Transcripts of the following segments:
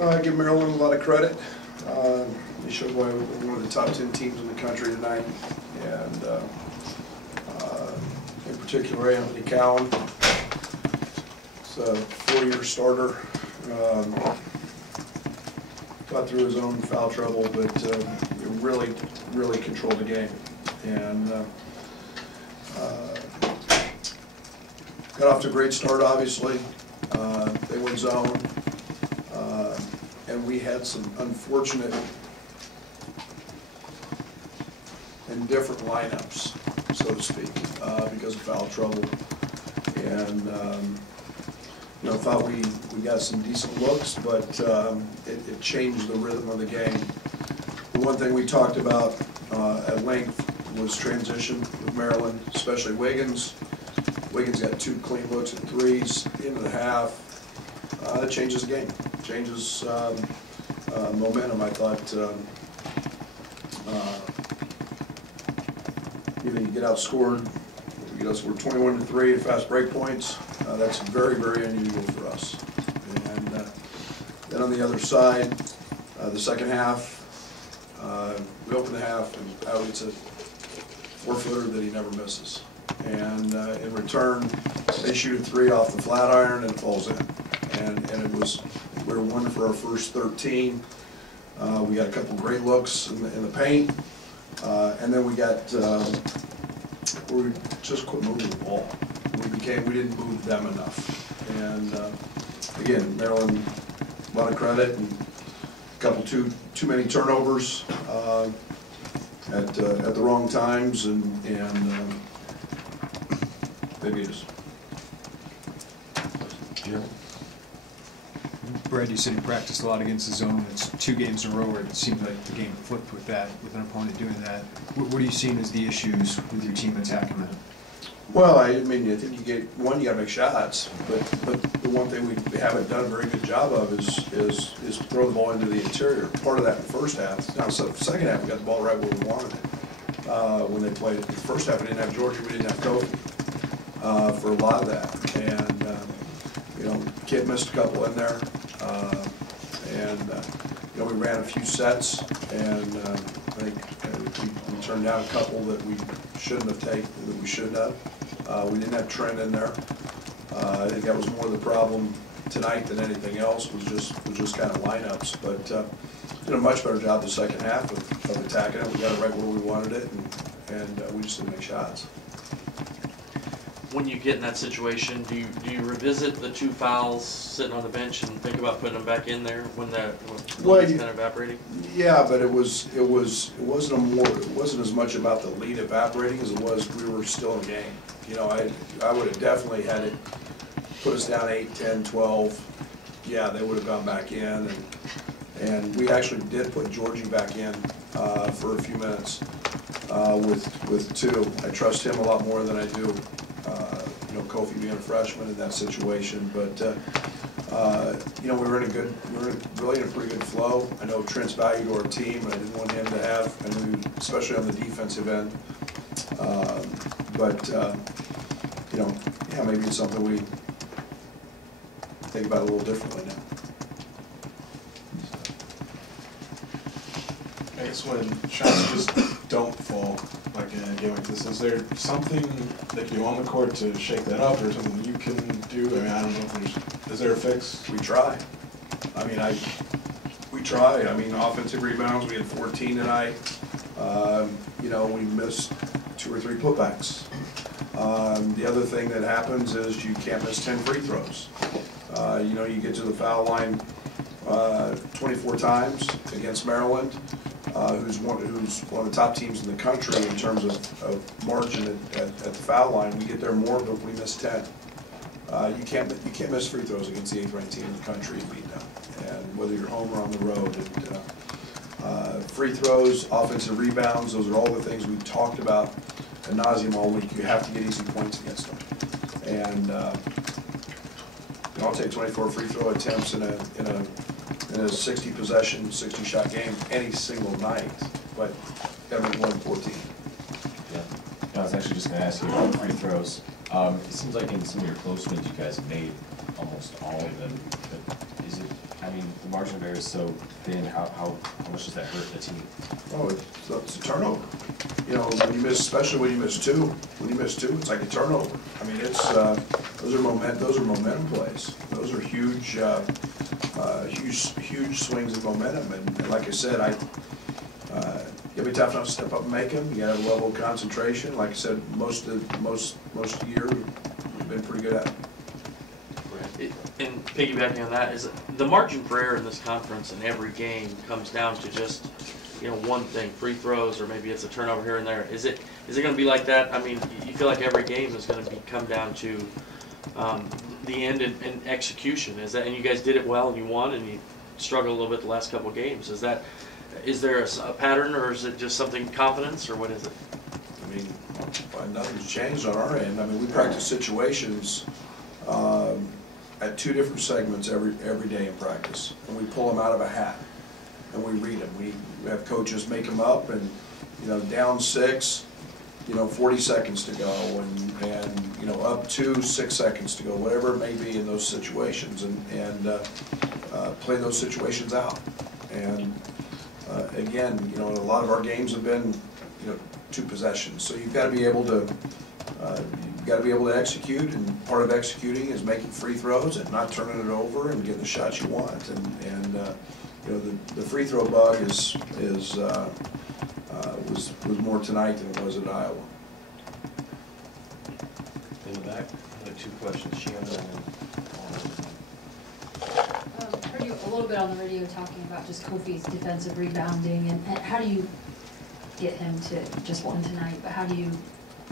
I give Maryland a lot of credit. They showed why we're one of the top 10 teams in the country tonight, and in particular Anthony Cowan, he's a 4-year starter. Got through his own foul trouble, but really controlled the game, and got off to a great start. Obviously, they went zone. And we had some unfortunate and different lineups, so to speak, because of foul trouble. And you know, thought we got some decent looks, but it changed the rhythm of the game. The one thing we talked about at length was transition with Maryland, especially Wiggins. Wiggins got 2 clean looks and 3s at the end of the half. That changes the game. Changes momentum. I thought you get outscored. You get outscored 21-3 at fast break points. That's very unusual for us. And then on the other side, the second half, we open the half and out gets a 4-footer that he never misses. And in return, they shoot a 3 off the flat iron and it falls in. And it was, we were 1 for our first 13. We got a couple great looks in the paint, and then we just quit moving the ball. We didn't move them enough. And again, Maryland, a lot of credit, and a couple too many turnovers at the wrong times, and they beat us. Yeah. Brad, you said you practiced a lot against the zone. It's 2 games in a row where it seemed like the game flipped with that, with an opponent doing that. What are you seeing as the issues with your team attacking that? Well, I mean, I think you got to make shots, but the one thing we haven't done a very good job of is throw the ball into the interior. Part of that in the first half. Now, so second half we got the ball right where we wanted it when they played it. The first half we didn't have Georgia, we didn't have Kofi for a lot of that, and you know, kid missed a couple in there. You know, we ran a few sets, and I think we turned down a couple that we shouldn't have taken, that we should have. We didn't have Trent in there. I think that was more the problem tonight than anything else. Was just kind of lineups. But did a much better job the second half of attacking it. We got it right where we wanted it, and we just didn't make shots. When you get in that situation, do you revisit the 2 fouls sitting on the bench and think about putting them back in there when the lead's kind of evaporating? Yeah, but it wasn't as much about the lead evaporating as it was we were still in the game. You know, I would have definitely had it put us down 8, 10, 12. Yeah, they would have gone back in, and we actually did put Georgie back in for a few minutes with 2. I trust him a lot more than I do. You know, Kofi being a freshman in that situation, but you know, we were really in a pretty good flow. I know Trent's value to our team, and I didn't want him to have, especially on the defensive end. You know, yeah, maybe it's something we think about a little differently now. I guess when shots just don't fall, like in a game like this, is there something that you on the court to shake that up, or something you can do? I mean, I don't know if is there a fix? We try. I mean, we try. I mean, offensive rebounds, we had 14 tonight. You know, we missed 2 or 3 putbacks. The other thing that happens is you can't miss 10 free throws. You know, you get to the foul line 24 times against Maryland, who's one of the top teams in the country in terms of margin at the foul line. We get there more, but we miss 10. You can't miss free throws against the 8th-ranked team in the country and beat them. And whether you're home or on the road, free throws, offensive rebounds, those are all the things we've talked about ad nauseum all week. You have to get easy points against them. And I'll take 24 free throw attempts in a 60 possession, 60 shot game any single night, but gotta make more than 14. Yeah, I was actually just going to ask you about free throws. It seems like in some of your close ones you guys have made almost all of them, but is it, I mean, the margin margin of error is so thin, how much does that hurt the team? Oh, it's a turnover. You know, when you miss, especially when you miss two, it's like a turnover. I mean, it's, those are momentum plays. Those are huge, huge swings of momentum. And like I said, you gotta be tough enough to step up and make them. You gotta have a level of concentration. Like I said, most of the year, we've been pretty good at it. And piggybacking on that, is the margin for error in this conference in every game comes down to just, you know, one thing, free throws, or maybe it's a turnover here and there. Is it going to be like that? I mean, you feel like every game is going to come down to the end and execution. Is that, and you guys did it well and you won, and you struggled a little bit the last couple of games. Is there a pattern, or is it just something, confidence, or what is it? I mean, nothing's changed on our end. I mean, we practice situations at two different segments every day in practice, and we pull them out of a hat and we read them. We have coaches make them up, and you know, down 6, you know, 40 seconds to go, and you know, up 2, 6 seconds to go, whatever it may be in those situations, and play those situations out. And again, you know, a lot of our games have been, you know, 2 possessions, so you've got to be able to. You've got to be able to execute, and part of executing is making free throws and not turning it over and getting the shots you want. And you know, the free throw bug was more tonight than it was at Iowa. In the back, I have 2 questions. Shannon and Heard you a little bit on the radio talking about just Kofi's defensive rebounding, and how do you get him to, just one tonight, but how do you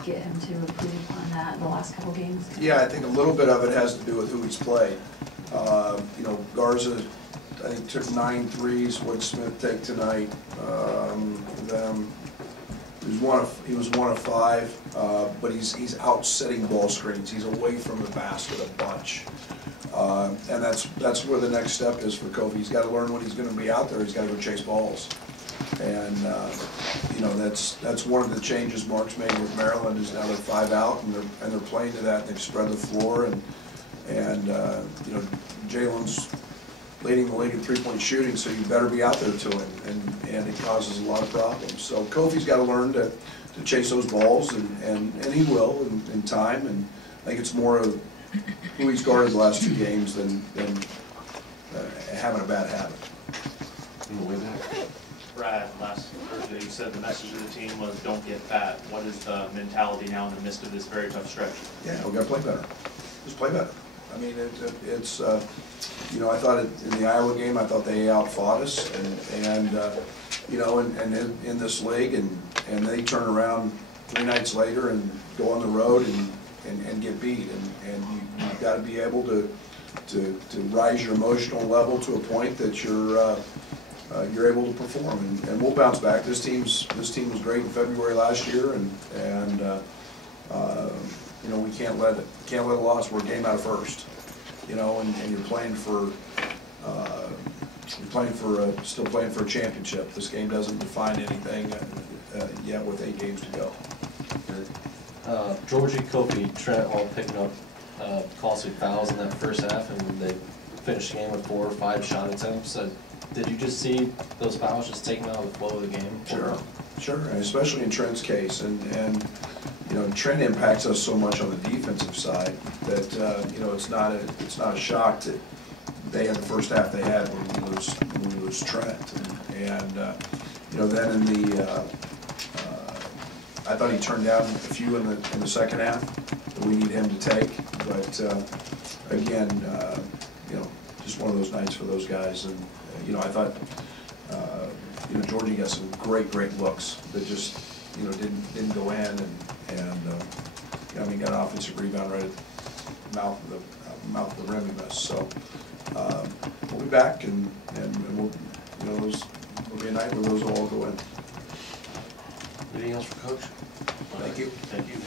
get him to improve on that in the last couple games? Yeah, I think a little bit of it has to do with who he's played. You know, Garza, I think, took 9 threes. What did Smith take tonight? He was one of 5, but he's out setting ball screens. He's away from the basket a bunch. And that's where the next step is for Kofi. He's got to learn when he's going to be out there. He's got to go chase balls. And you know, that's one of the changes Mark's made with Maryland, is now they're 5 out, and they're playing to that, and they've spread the floor, and you know, Jalen's leading the league in 3-point shooting, so you better be out there to him, and it causes a lot of problems. So Kofi's got to learn to chase those balls, and he will in time, and I think it's more of who he's guarded the last 2 games than having a bad habit. Brad, last Thursday, you said the message of the team was don't get fat. What is the mentality now in the midst of this very tough stretch? Yeah, we got to play better. Just play better. I mean, it's you know, I thought in the Iowa game, I thought they outfought us, and you know, and in this league, and they turn around 3 nights later and go on the road and get beat, and you've got to be able to rise your emotional level to a point that you're able to perform, and we'll bounce back. This team was great in February last year, and you know, we can't let a loss. We're a game out of first, you know, and you're playing for still playing for a championship. This game doesn't define anything yet with 8 games to go. Georgie, Kofi, Trent all picking up costly fouls in that first half, and they finished the game with 4 or 5 shot attempts. Did you just see those fouls just taken out of the flow of the game? Sure, and especially in Trent's case, and you know, Trent impacts us so much on the defensive side that you know, it's not a shock that they had the first half they had when we lose Trent, and you know, then in the I thought he turned down a few in the second half that we need him to take, but again, you know, just one of those nights for those guys. And you know, I thought you know, Georgie got some great looks that just, you know, didn't go in, and you know, I mean, got an offensive rebound right at the mouth of the rim he missed. So we'll be back, and we'll, you know, will be a night where those will all go in. Anything else for Coach? Thank you. Thank you.